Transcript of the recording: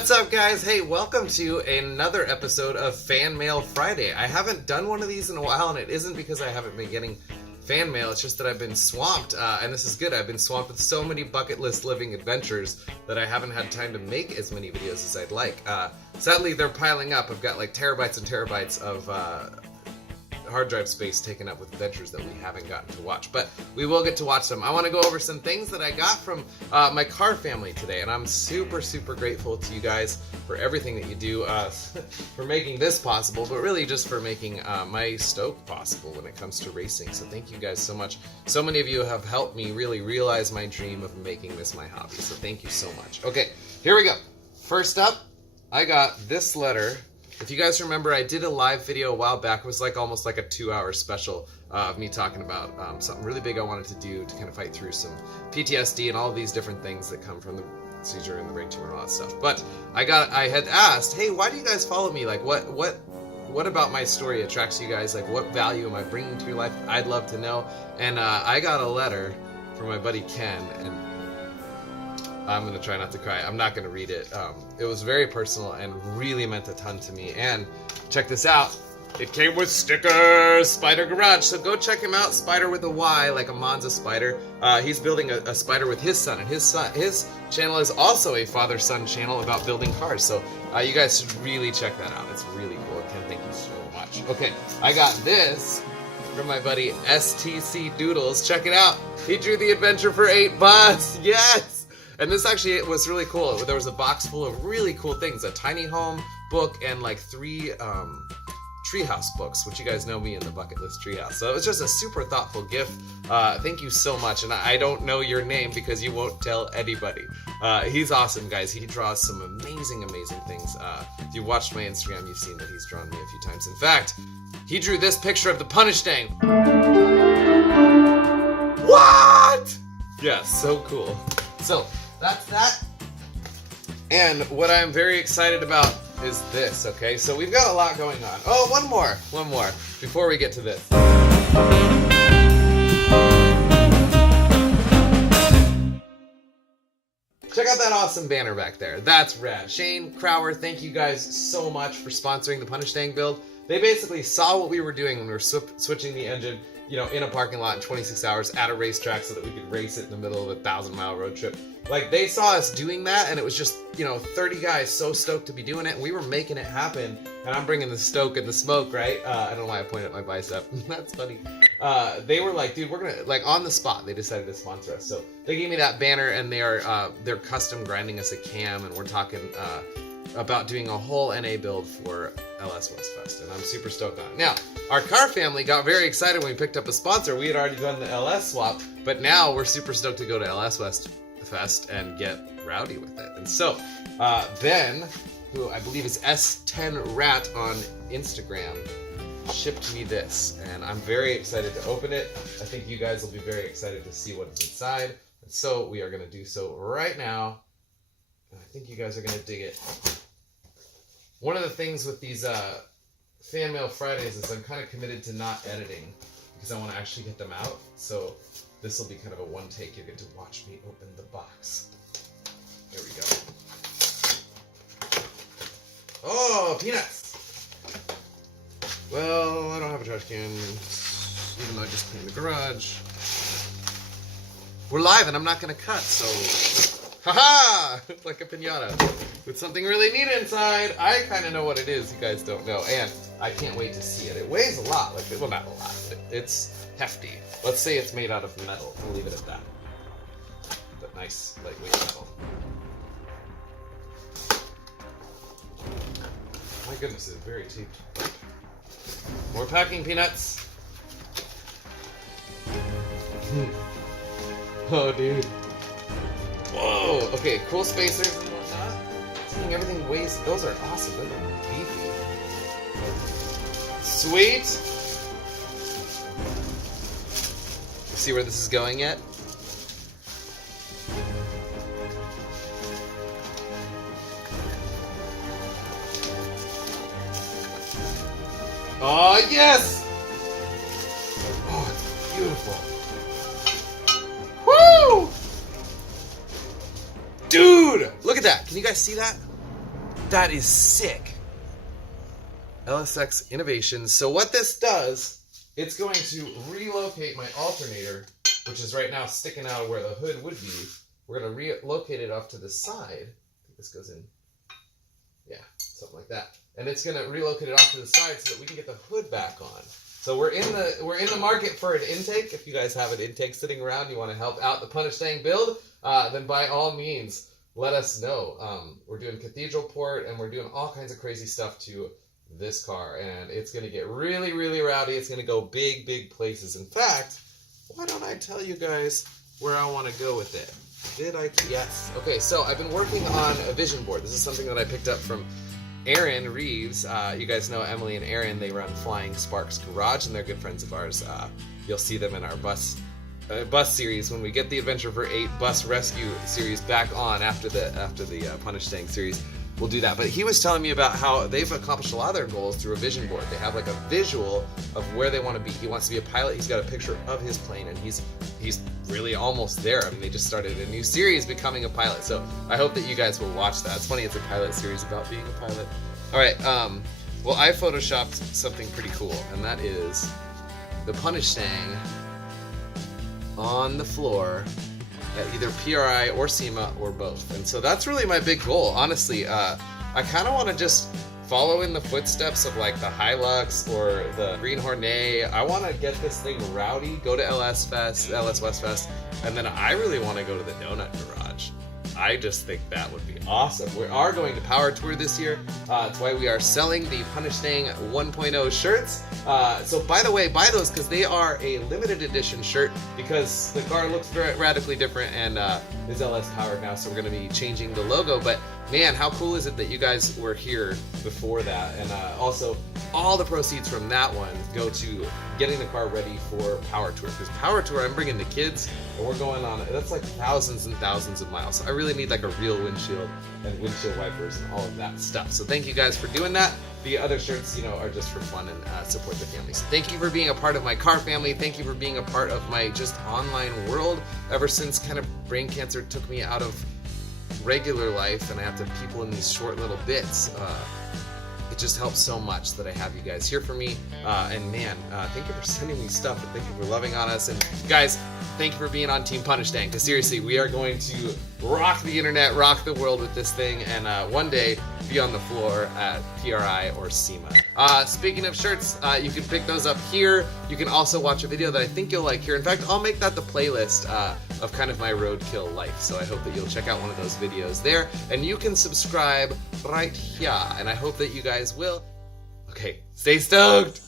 What's up, guys? Hey, welcome to another episode of Fan Mail Friday. I haven't done one of these in a while, and it isn't because I haven't been getting fan mail. It's just that I've been swamped, and this is good. I've been swamped with so many bucket list living adventures that I haven't had time to make as many videos as I'd like. Sadly, they're piling up. I've got like terabytes and terabytes of hard drive space taken up with adventures that we haven't gotten to watch, but we will get to watch them. I want to go over some things that I got from my car family today, and I'm super grateful to you guys for everything that you do, for making this possible, but really just for making my stoke possible when it comes to racing. So thank you guys so much. So many of you have helped me really realize my dream of making this my hobby, so thank you so much. Okay, here we go. First up, I got this letter. If you guys remember, I did a live video a while back. It was like almost like a 2-hour special of me talking about something really big I wanted to do to kind of fight through some PTSD and all these different things that come from the seizure and the brain tumor and all that stuff. But I had asked, hey, why do you guys follow me? Like, what about my story attracts you guys? Like, what value am I bringing to your life? I'd love to know. And I got a letter from my buddy Ken, and I'm going to try not to cry. I'm not going to read it. It was very personal and really meant a ton to me. And check this out. It came with stickers, Spider Garage. So go check him out, Spider with a Y, like a Monza spider. He's building a spider with his son. And his channel is also a father-son channel about building cars. So you guys should really check that out. It's really cool. Ken, thank you so much. Okay, I got this from my buddy STC Doodles. Check it out. He drew the adventure for $8. Yes! And this actually was really cool. There was a box full of really cool things. A tiny home book and like 3 treehouse books, which you guys know me in the bucket list treehouse. So it was just a super thoughtful gift. Thank you so much. And I don't know your name because you won't tell anybody. He's awesome, guys. He draws some amazing things. If you watched my Instagram, you've seen that he's drawn me a few times. In fact, he drew this picture of the PUNISHSTANG. What? Yeah, so cool. So that's that. And what I'm very excited about is this, okay? So we've got a lot going on. Oh, one more before we get to this. Check out that awesome banner back there. That's rad. Shane, Crower, thank you guys so much for sponsoring the PUNISHSTANG build. They basically saw what we were doing when we were switching the engine, you know, in a parking lot in 26 hours at a racetrack so that we could race it in the middle of a 1,000-mile road trip. Like, they saw us doing that, and it was just, you know, 30 guys so stoked to be doing it, and we were making it happen, and I'm bringing the stoke and the smoke, right? I don't know why I pointed at my bicep. That's funny. They were like, dude, we're gonna, like, on the spot, they decided to sponsor us. So they gave me that banner, and they're custom grinding us a cam, and we're talking about doing a whole NA build for LS West Fest, and I'm super stoked on it. Now, our car family got very excited when we picked up a sponsor. We had already done the LS swap, but now we're super stoked to go to LS West Fest and get rowdy with it. And so, Ben, who I believe is S10Rat on Instagram, shipped me this, and I'm very excited to open it. I think you guys will be very excited to see what's inside, and so we are going to do so right now. I think you guys are going to dig it. One of the things with these Fan Mail Fridays is I'm kind of committed to not editing because I want to actually get them out. So this will be kind of a one take. You get to watch me open the box. There we go. Oh, peanuts! Well, I don't have a trash can, even though I just cleaned the garage. We're live and I'm not going to cut, so... Haha! It's like a piñata with something really neat inside. I kind of know what it is. You guys don't know, and I can't wait to see it. It weighs a lot. Like, well, not a lot. It's hefty. Let's say it's made out of metal. We'll leave it at that. But nice lightweight metal. My goodness, it's very taped. More packing peanuts. Oh, dude. Whoa! Okay, cool spacers and whatnot. Seeing everything weighs, those are awesome. Those are beefy. Sweet! See where this is going yet? Oh, yes! Oh, it's beautiful. Woo! Dude! Look at that. Can you guys see that? That is sick. LSX Innovations. So what this does, it's going to relocate my alternator, which is right now sticking out of where the hood would be. We're going to relocate it off to the side. I think this goes in. Yeah, something like that. And it's going to relocate it off to the side so that we can get the hood back on. So we're in the market for an intake. If you guys have an intake sitting around, you want to help out the PUNISHSTANG build, then by all means, let us know. We're doing cathedral port, and we're doing all kinds of crazy stuff to this car, and it's going to get really, really rowdy. It's going to go big, big places. In fact, why don't I tell you guys where I want to go with it? Did I? Yes. Okay, so I've been working on a vision board. This is something that I picked up from Aaron Reeves. You guys know Emily and Aaron. They run Flying Sparks Garage, and they're good friends of ours. You'll see them in our bus series when we get the Adventure for 8 bus rescue series back on after the PUNISHSTANG series. We'll do that. But he was telling me about how they've accomplished a lot of their goals through a vision board. They have like a visual of where they want to be. He wants to be a pilot. He's got a picture of his plane, and he's really almost there. I mean, they just started a new series, becoming a pilot. So I hope that you guys will watch that. It's funny, it's a pilot series about being a pilot. All right. Well, I photoshopped something pretty cool, and that is the PUNISHSTANG on the floor at either PRI or SEMA or both. And so that's really my big goal, honestly. I kind of want to just follow in the footsteps of like the Hilux or the Green Hornet. I want to get this thing rowdy, go to LS West Fest, and then I really want to go to the Donut Garage. I just think that would be awesome. We are going to Power Tour this year. That's why we are selling the PUNISHSTANG 1.0 shirts. So by the way, buy those because they are a limited edition shirt because the car looks very radically different and is LS powered now, so we're going to be changing the logo. But man, how cool is it that you guys were here before that? And also, all the proceeds from that one go to getting the car ready for Power Tour. Because Power Tour, I'm bringing the kids, and we're going on, that's like thousands and thousands of miles. So I really need like a real windshield and windshield wipers and all of that stuff. So thank you guys for doing that. The other shirts, you know, are just for fun and support the family. So thank you for being a part of my car family. Thank you for being a part of my just online world. Ever since kind of brain cancer took me out of regular life and I have to people in these short little bits, it just helps so much that I have you guys here for me. And man, thank you for sending me stuff and thank you for loving on us. And guys, thank you for being on Team PUNISHSTANG, because seriously, we are going to rock the internet, rock the world with this thing, and one day be on the floor at PRI or SEMA. Speaking of shirts, you can pick those up here. You can also watch a video that I think you'll like here. In fact, I'll make that the playlist of kind of my roadkill life. So I hope that you'll check out one of those videos there. And you can subscribe right here. And I hope that you guys will. Okay, stay stoked!